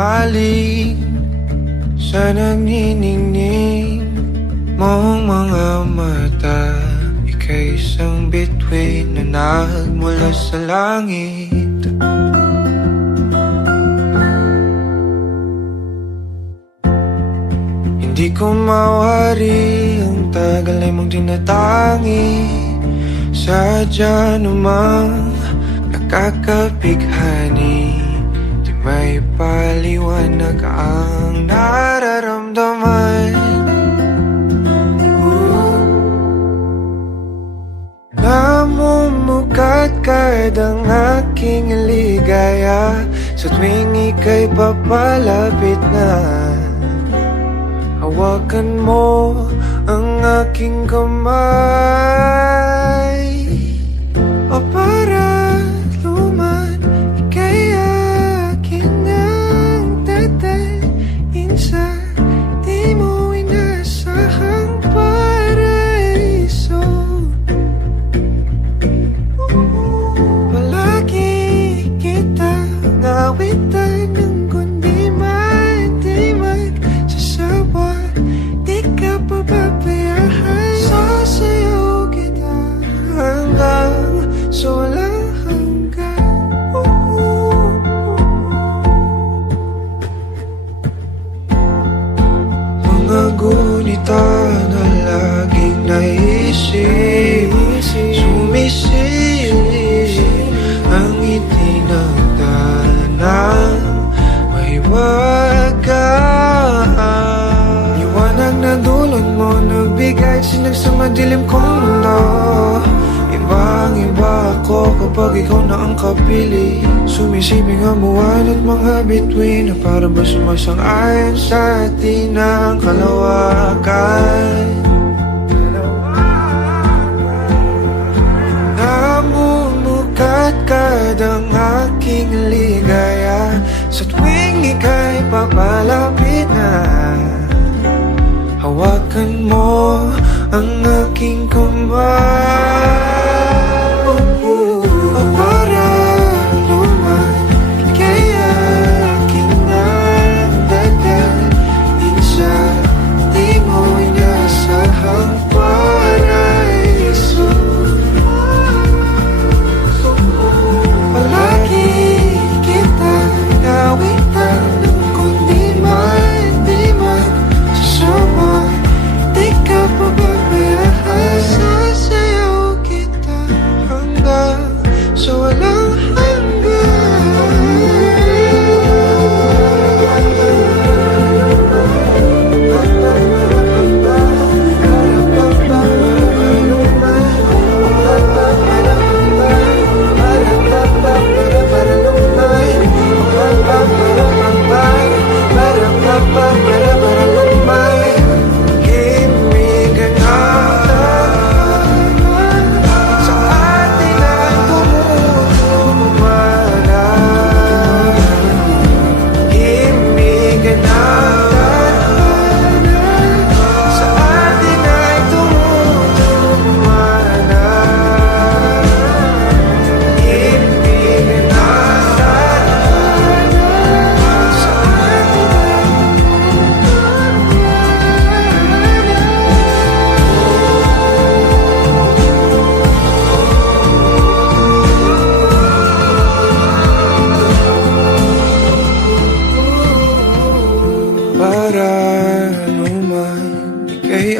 humaling sa nagniningning mong mga mata. Ika'y isang bituin na nagmula sa langit. Hindi ko mawari ang tagal ay mong tinatangi. Sadya namang nakakapighani, di may paliwanag ang nararamdaman. Namumukat kahit ang aking ligaya sa tuwing ika'y papalapit na. Hawakan mo ang aking kamay, o para luman ika'y akin ang dadalhin sa di mo inasahang paraiso. Palagi kita ngawitan ng kundi man di magsasawa. Di ka pababayaan, sasayaw kita hanggang sa walang hanggan. Mga gunita na laging naisip, sumisilip ang ngiti ng tanang may wagaan. Liwanag na dulot mo, nagbigay sinag sa madilim kong mundo. Ibang-iba ako kapag ikaw na ang kapili. Sumisibing ang buwan at mga bituin na para ba sumasang-ayon sa atin ang kalawakan. Namumukat kadang aking ligaya sa tuwing ika'y papalapit na. Hawakan mo ang aking kamay, o para luman ika'y akin ang dadalhin sa di mo inasahang paraiso. Palagi kita gawitan ng kundi man di magsasawa. Di ka pababayaan, sasayaw kita hanggang sa walang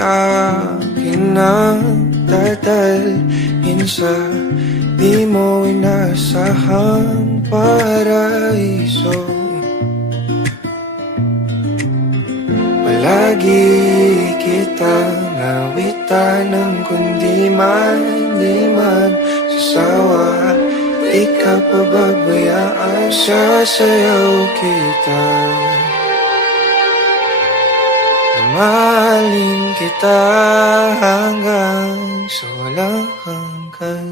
akin ang dadalhin sa di mo inasahang paraiso. Palagi kitang awitan ng kundi man di magsasawa. Di ka pababayaan, sasayaw kita. Mahalin kita hanggang sa walang hanggan.